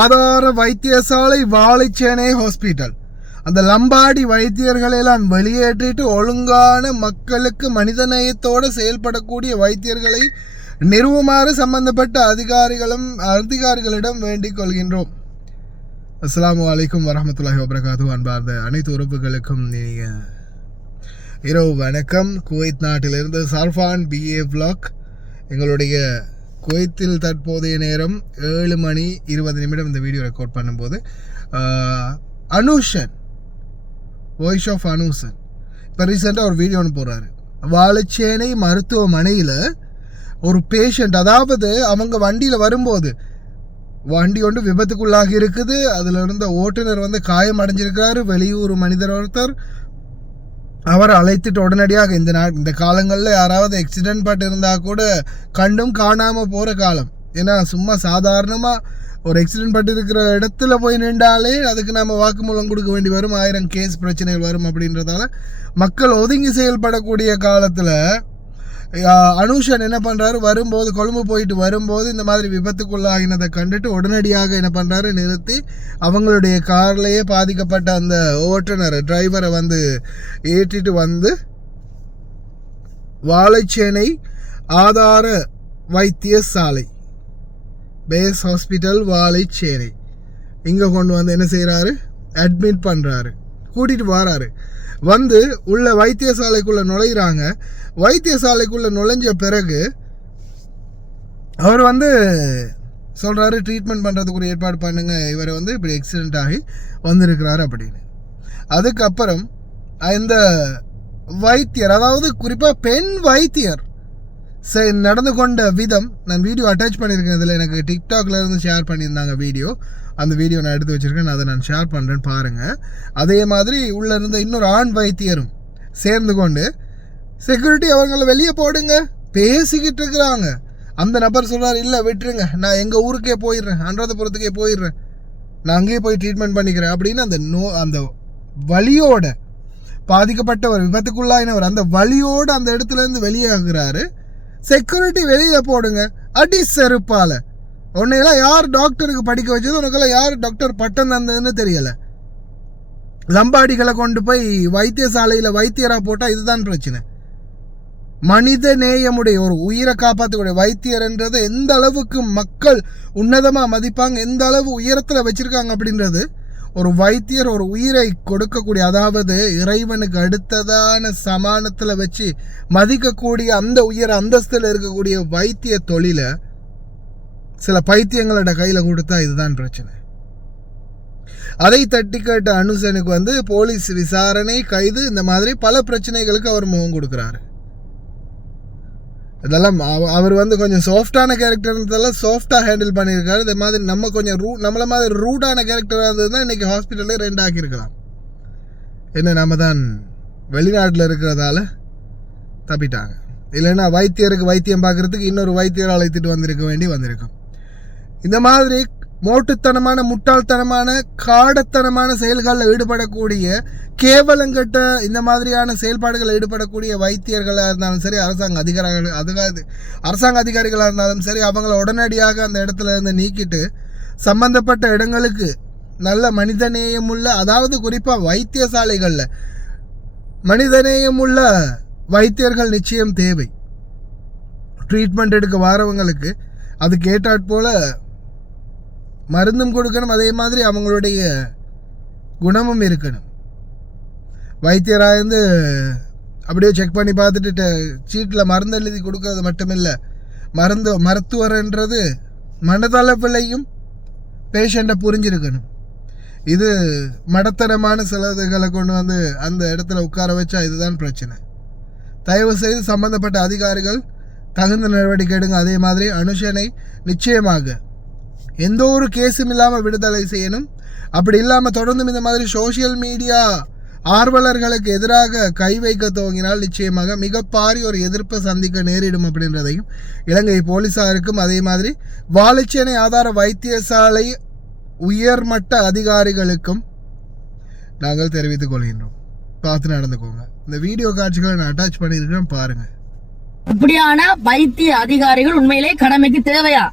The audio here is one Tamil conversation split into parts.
ஆதார வைத்தியசாலை வாழைச்சேனை ஹாஸ்பிட்டல். அந்த லம்பாடி வைத்தியர்களெல்லாம் வெளியேற்றிட்டு ஒழுங்கான மக்களுக்கு மனிதநேயத்தோடு செயல்படக்கூடிய வைத்தியர்களை நிறுவுமாறு சம்பந்தப்பட்ட அதிகாரிகளிடம் வேண்டிக் கொள்கின்றோம். அஸ்ஸலாமு அலைக்கும் வரஹ்மத்துல்லாஹி வபரகாத்துஹு. அன்பார்ந்த அனைத்து உறவுகளுக்கும் இரவு வணக்கம். குவைத் நாட்டிலிருந்து சார்ஃபான் BA vlog. எங்களுடைய குவைத்தில் தற்போதைய நேரம் 7:20 இந்த வீடியோ ரெக்கார்ட் பண்ணும்போது அனுஷன், வாய்ஸ் ஆஃப் அனுஷன் இப்போ ரீசெண்டாக ஒரு வீடியோ ஒன்று போடுறாரு. வாழைச்சேனை மருத்துவமனையில் ஒரு பேஷண்ட், அதாவது அவங்க வண்டியில் வரும்போது வண்டி ஒன்று விபத்துக்குள்ளாகி இருக்குது. அதில் இருந்த ஓட்டுநர் காயம் அடைஞ்சிருக்கிறாரு. வெளியூர் மனிதர் ஒருத்தர் அவரை அழைத்துட்டு உடனடியாக இந்த காலங்களில் யாராவது ஆக்சிடென்ட் பட்டு இருந்தால் கூட கண்டும் காணாமல் போகிற காலம். ஏன்னா சும்மா சாதாரணமாக ஒரு ஆக்சிடென்ட் பட்டு இருக்கிற இடத்துல போய் நின்றாலே அதுக்கு நம்ம வாக்குமூலம் கொடுக்க வேண்டி வரும், 1000 கேஸ் பிரச்சனைகள் வரும். அப்படின்றதால மக்கள் ஒதுங்கி செயல்படக்கூடிய காலத்தில் அனுஷன் என்ன பண்ணுறாரு, வரும்போது கொழும்பு போயிட்டு வரும்போது இந்த மாதிரி விபத்துக்குள்ளாகினதை கண்டுட்டு உடனடியாக என்ன பண்ணுறாரு, நிறுத்தி அவங்களுடைய கார்லேயே பாதிக்கப்பட்ட அந்த ஓட்டுநர் டிரைவரை ஏற்றிட்டு வாழைச்சேனை ஆதார வைத்தியசாலை பேஸ் ஹாஸ்பிட்டல் வாழைச்சேனை இங்கே கொண்டு என்ன செய்கிறாரு, அட்மிட் பண்ணுறாரு, கூட்டிகிட்டு வராரு. உள்ள வைத்தியசாலைக்குள்ளே நுழையிறாங்க. வைத்தியசாலைக்குள்ளே நுழைஞ்ச பிறகு அவர் சொல்கிறாரு, ட்ரீட்மெண்ட் பண்ணுறதுக்கு ஒரு ஏற்பாடு பண்ணுங்க, இவர் இப்படி ஆக்சிடென்ட் ஆகி வந்திருக்கிறாரு அப்படின்னு. அதுக்கப்புறம் இந்த வைத்தியர், அதாவது குறிப்பாக பெண் வைத்தியர் நடந்து கொண்ட விதம் நான் வீடியோ அட்டாச் பண்ணியிருக்கேன். இதில் எனக்கு டிக்டாக்ல இருந்து ஷேர் பண்ணியிருந்தாங்க வீடியோ. அந்த வீடியோ நான் எடுத்து வச்சுருக்கேன், அதை நான் ஷேர் பண்ணுறேன்னு பாருங்கள். அதே மாதிரி உள்ளே இருந்த இன்னொரு ஆண் வைத்தியரும் சேர்ந்து கொண்டு செக்யூரிட்டி அவங்கள வெளியே போடுங்க பேசிக்கிட்டு இருக்கிறாங்க. அந்த நபர் சொல்கிறார், இல்லை விட்டுருங்க, நான் எங்கள் ஊருக்கே போயிடுறேன், அனுராதபுரத்துக்கே போயிடுறேன், நான் அங்கேயே போய் ட்ரீட்மெண்ட் பண்ணிக்கிறேன் அப்படின்னு அந்த வலியோட பாதிக்கப்பட்டவர், விபத்துக்குள்ளாயினவர் அந்த வலியோடு அந்த இடத்துலேருந்து வெளியாகிறாரு. செக்யூரிட்டி வெளியில் போடுங்க, அடி செருப்பால். உன்னையெல்லாம் யார் டாக்டருக்கு படிக்க வச்சது, உனக்கெல்லாம் யார் டாக்டர் பட்டம் தந்ததுன்னு தெரியலை. லம்பாடிகளை கொண்டு போய் வைத்தியசாலையில் வைத்தியராக போட்டால் இதுதான் பிரச்சனை. மனித நேயமுடைய ஒரு உயிரை காப்பாற்றக்கூடிய வைத்தியர்ன்றது எந்த அளவுக்கு மக்கள் உன்னதமாக மதிப்பாங்க, எந்த அளவு உயரத்தில் வச்சுருக்காங்க அப்படின்றது. ஒரு வைத்தியர் ஒரு உயிரை கொடுக்கக்கூடிய, அதாவது இறைவனுக்கு அடுத்ததான சமானத்தில் வச்சு மதிக்கக்கூடிய அந்த உயர் அந்தஸ்தில் இருக்கக்கூடிய வைத்திய தொழிலை சில பைத்தியங்களோட கையில் கொடுத்தா இதுதான் பிரச்சனை. அதை தட்டி கேட்ட அனுஷனுக்கு போலீஸ் விசாரணை, கைது, இந்த மாதிரி பல பிரச்சனைகளுக்கு அவர் முகம் கொடுக்குறாரு. இதெல்லாம் அவர் கொஞ்சம் சாஃப்டான கேரக்டர்ன்றதெல்லாம் சாஃப்டாக ஹேண்டில் பண்ணியிருக்காரு. இது மாதிரி நம்ம கொஞ்சம் நம்மளை மாதிரி ரூடான கேரக்டராக இருந்ததுன்னா இன்றைக்கி ஹாஸ்பிட்டலே 2 ஆக்கியிருக்கலாம். என்ன நம்ம தான் வெளிநாட்டில் இருக்கிறதால தப்பிட்டாங்க. இல்லைன்னா வைத்தியருக்கு வைத்தியம் பார்க்குறதுக்கு இன்னொரு வைத்தியரை அழைத்துட்டு வந்திருக்கும். இந்த மாதிரி மோட்டுத்தனமான, முட்டாள்தனமான, காடத்தனமான செயல்களில் ஈடுபடக்கூடிய, கேவலங்கட்ட இந்த மாதிரியான செயல்பாடுகளில் ஈடுபடக்கூடிய வைத்தியர்களாக இருந்தாலும் சரி, அரசாங்க அதிகாரிகளாக இருந்தாலும் சரி, அவங்கள உடனடியாக அந்த இடத்துல இருந்து நீக்கிட்டு சம்பந்தப்பட்ட இடங்களுக்கு நல்ல மனிதநேயமுள்ள, அதாவது குறிப்பாக வைத்தியசாலைகளில் மனிதநேயமுள்ள வைத்தியர்கள் நிச்சயம் தேவை. ட்ரீட்மெண்ட் எடுக்க வரவங்களுக்கு அதுக்கு ஏற்றாற்போல் மருந்தும் கொடுக்கணும், அதே மாதிரி அவங்களுடைய குணமும் இருக்கணும். வைத்தியராக அப்படியே செக் பண்ணி பார்த்துட்டு சீட்டில் மருந்து எழுதி கொடுக்கறது மட்டுமில்லை, மருத்துவர்ன்றது மனதளவிலையும் பேஷண்ட்டை புரிஞ்சிருக்கணும். இது மடத்தனமான சிலதுகளை கொண்டு அந்த இடத்துல உட்கார வச்சா இதுதான் பிரச்சனை. தயவு செய்து சம்பந்தப்பட்ட அதிகாரிகள் தகுந்த நடவடிக்கை எடுங்க. அதே மாதிரி அனுஷனை நிச்சயமாக எந்த ஒரு கேஸும் இல்லாமல் விடுதலை செய்யணும். அப்படி இல்லாமல் தொடர்ந்தும் இந்த மாதிரி சோஷியல் மீடியா ஆர்வலர்களுக்கு எதிராக கை வைக்க துவங்கினால் நிச்சயமாக மிகப்பாரிய ஒரு எதிர்ப்பை சந்திக்க நேரிடும் அப்படின்றதையும் இலங்கை போலீஸாருக்கும், அதே மாதிரி வாழைச்சேனை ஆதார வைத்தியசாலை உயர்மட்ட அதிகாரிகளுக்கும் நாங்கள் தெரிவித்துக் கொள்கின்றோம். பார்த்து நடந்துக்கோங்க. இந்த வீடியோ காட்சிகளை நான் அட்டாச் பண்ணியிருக்கேன், பாருங்கள். இப்படியான வைத்திய அதிகாரிகள் உண்மையிலே கடமைக்கு தேவையா?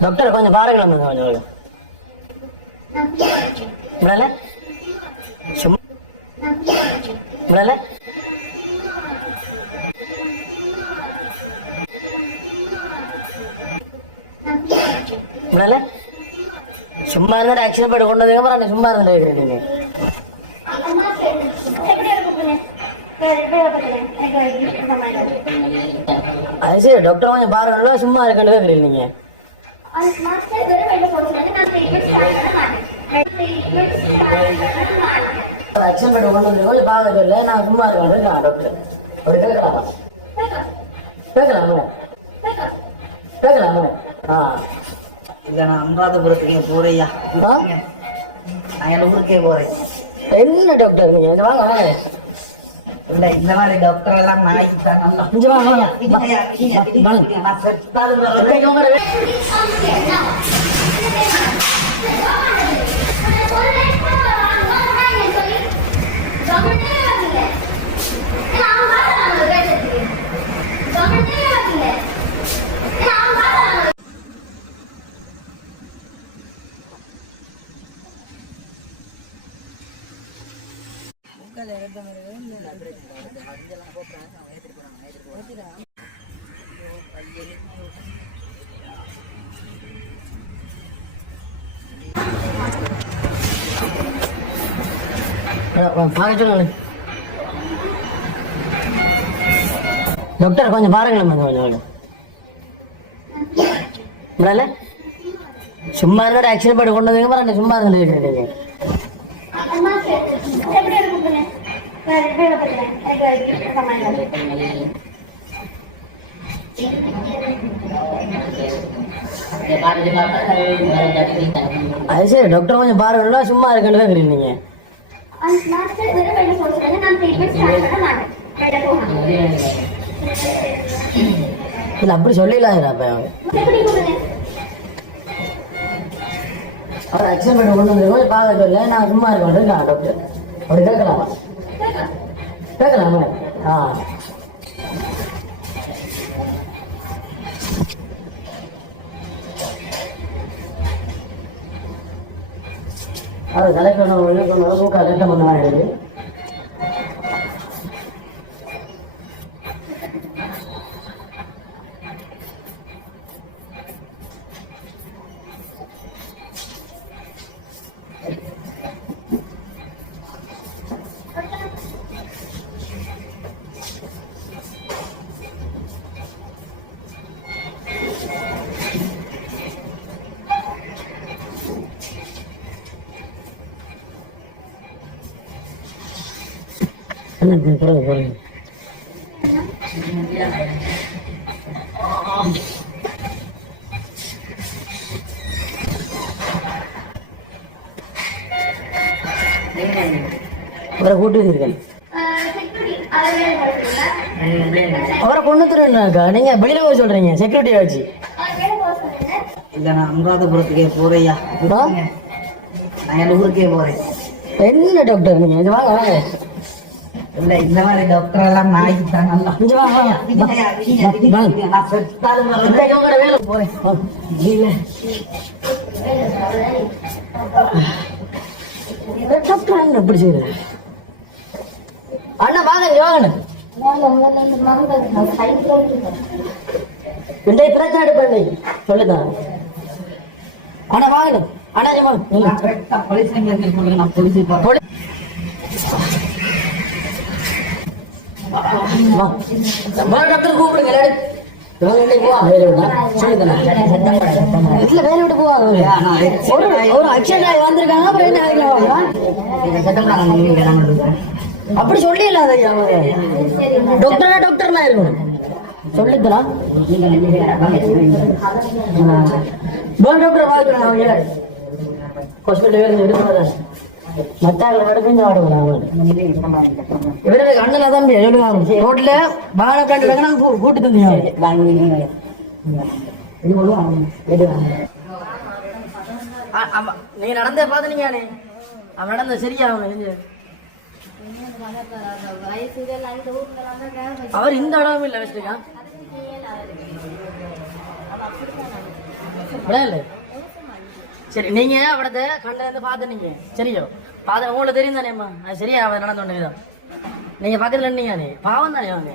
டாக்டர் கொஞ்சம் பாருங்களா கொஞ்சம் சும்மா சும்மா இருந்தா ஆக்சிடென்ட் போட்டு கொண்டு வந்து சும்மா இருந்தா நீங்க அது சரி டாக்டர் கொஞ்சம் பாருங்க சும்மா இருக்கேன்னு கேட்குறீங்க நீங்க ஆக்சிடென்ட் போட்டு கொண்டு வந்து கொஞ்சம் பார்க்க சொல்லல நான் சும்மா இருக்கேன் டாக்டர் அப்படி கேட்கலாமா கேட்கலாமா இல்ல நான் அனுராதபுரத்துக்கே போறையா நான் ஊருக்கே போறேன். என்ன டாக்டர் நீங்க வாங்க வாங்க இல்ல இந்த மாதிரி டாக்டர் எல்லாம் டாக்டர் கொஞ்சம் பாருங்களேன் கொஞ்சம் சும்மா இருந்தா ஆக்சிடென்ட் போட்டு கொண்டு வந்து சும்மா இருந்து அது சரி டாக்டர் கொஞ்சம் பாருங்க சும்மா இருக்கேன்னு கேட்குறீங்க நீங்க இல்ல அப்படி சொல்லிடலாம் அப்ப அவர் ஆக்சிடென்ட் பண்ணி கொண்டு வந்து பார்க்க சொல்ல நான் சும்மா இருக்கேன் டாக்டர் அப்படி கேட்கலாமா கேட்கலாமா அது கலெக்டர் கலெக்டர் பண்ண போறேன் அவரை கூட்டு இருக்கேன் அவரை கொண்டு தருக்கா நீங்க வெளியில போய் சொல்றீங்க செக்யூரிட்டியா வச்சு இல்ல நான் அனுராதபுரத்துக்கே போறையா நான் ஊருக்கே போறேன். என்ன டாக்டர் நீங்க இது வாங்க வாங்க இல்ல இந்த மாதிரி டாக்டர் எல்லாம் வேலை போறேன் எப்படி செய்யுது அண்ணா வாங்க வாங்க இந்த பிரச்சனை பண்ணி சொல்லுதான் அண்ணா வாங்க அண்ணா டாக்டர் கூப்பிடுங்க அப்படி சொல்லிடலாம் டாக்டர் டாக்டர்னா இருக்கணும் சொல்லிக்கலாம் டாக்டர் வாங்கிக்கலாம் ஹாஸ்பிட்டல் எடுத்து மத்தாக்களை எடுத்து ஆடுவோம் இவருக்கு அண்ணன் தம்பி ரோட்ல வாகன கண்டு கூட்டு தந்தீங்க இது போடுவோம் கேட்டுவாங்க. ஆமா நீங்க நடந்தே பாத்துனீங்க அவன் நடந்த சரியா அவன் செஞ்சு அவர் இந்த இடம் இல்ல வச்சுருக்கா இல்லை சரி நீங்க அவடத்தை கண்ட இருந்து பாத்துனீங்க சரியோ பாத்து உங்களுக்கு தெரியும் தானேம்மா அது சரியா அவன் நடந்து கொண்டுதான் நீங்க பக்கத்துல நின்னீங்க பாவம் தானே அவங்க